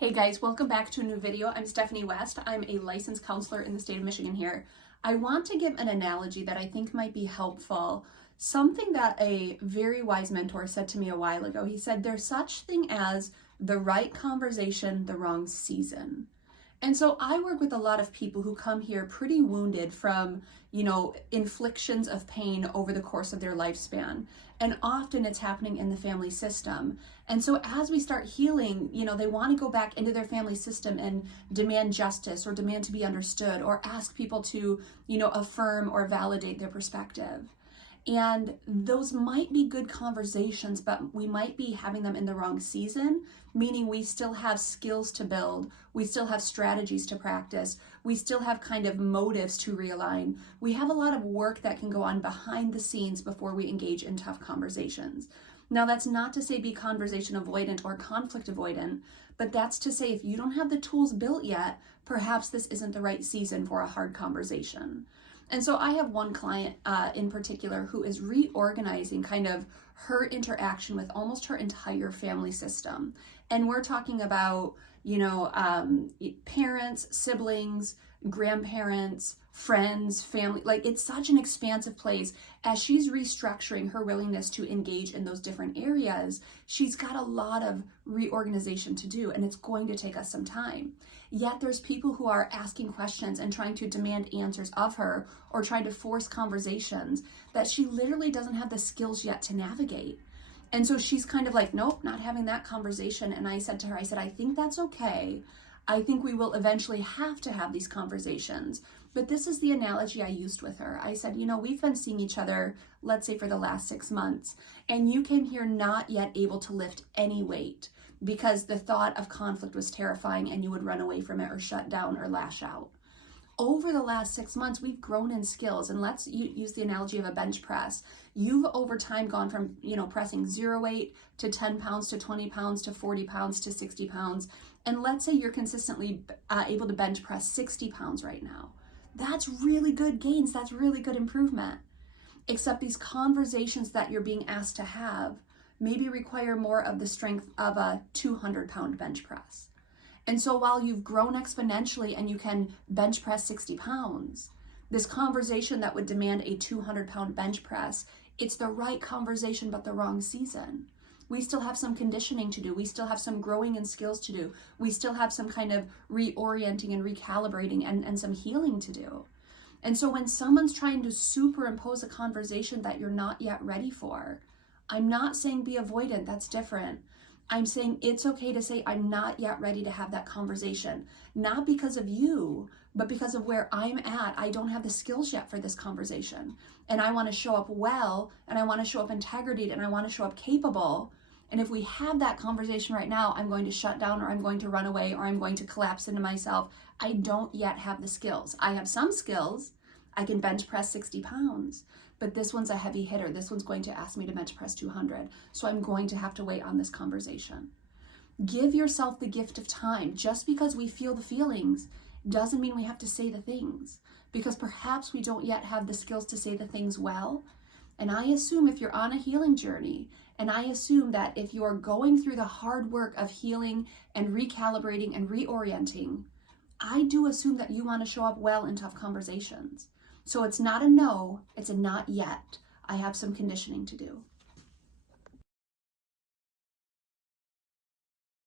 Hey guys, welcome back to a new video. I'm Stephanie West. I'm a licensed counselor in the state of Michigan here. I want to give an analogy that I think might be helpful. Something that a very wise mentor said to me a while ago. He said, there's such thing as the right conversation, the wrong season. And so I work with a lot of people who come here pretty wounded from, inflictions of pain over the course of their lifespan. And often it's happening in the family system. And so as we start healing, they want to go back into their family system and demand justice or demand to be understood or ask people to, affirm or validate their perspective. And those might be good conversations, but we might be having them in the wrong season, meaning we still have skills to build, we still have strategies to practice, we still have kind of motives to realign. We have a lot of work that can go on behind the scenes before we engage in tough conversations. Now, that's not to say be conversation avoidant or conflict avoidant, but that's to say if you don't have the tools built yet, perhaps this isn't the right season for a hard conversation. And so I have one client in particular who is reorganizing kind of her interaction with almost her entire family system. And we're talking about, parents, siblings, grandparents, friends, family. Like, it's such an expansive place. As she's restructuring her willingness to engage in those different areas, she's got a lot of reorganization to do, and it's going to take us some time. Yet there's people who are asking questions and trying to demand answers of her or trying to force conversations that she literally doesn't have the skills yet to navigate. And so she's kind of like, nope, not having that conversation. And I said to her, I think that's okay. I think we will eventually have to have these conversations. But this is the analogy I used with her. I said, we've been seeing each other, let's say for the last 6 months, and you came here not yet able to lift any weight because the thought of conflict was terrifying and you would run away from it or shut down or lash out. Over the last 6 months, we've grown in skills, and let's use the analogy of a bench press. You've over time gone from, pressing 0 weight to 10 pounds to 20 pounds to 40 pounds to 60 pounds. And let's say you're consistently able to bench press 60 pounds right now. That's really good gains. That's really good improvement. Except these conversations that you're being asked to have maybe require more of the strength of a 200-pound bench press. And so while you've grown exponentially and you can bench press 60 pounds, this conversation that would demand a 200-pound bench press, it's the right conversation, but the wrong season. We still have some conditioning to do. We still have some growing and skills to do. We still have some kind of reorienting and recalibrating and some healing to do. And so when someone's trying to superimpose a conversation that you're not yet ready for, I'm not saying be avoidant, that's different. I'm saying it's okay to say I'm not yet ready to have that conversation. Not because of you, but because of where I'm at. I don't have the skills yet for this conversation. And I want to show up well, and I want to show up integrated, and I want to show up capable. And if we have that conversation right now, I'm going to shut down, or I'm going to run away, or I'm going to collapse into myself. I don't yet have the skills. I have some skills. I can bench press 60 pounds, but this one's a heavy hitter. This one's going to ask me to bench press 200. So I'm going to have to wait on this conversation. Give yourself the gift of time. Just because we feel the feelings doesn't mean we have to say the things, because perhaps we don't yet have the skills to say the things well. And I assume if you're on a healing journey, and I assume that if you're going through the hard work of healing and recalibrating and reorienting, I do assume that you want to show up well in tough conversations. So it's not a no, it's a not yet. I have some conditioning to do.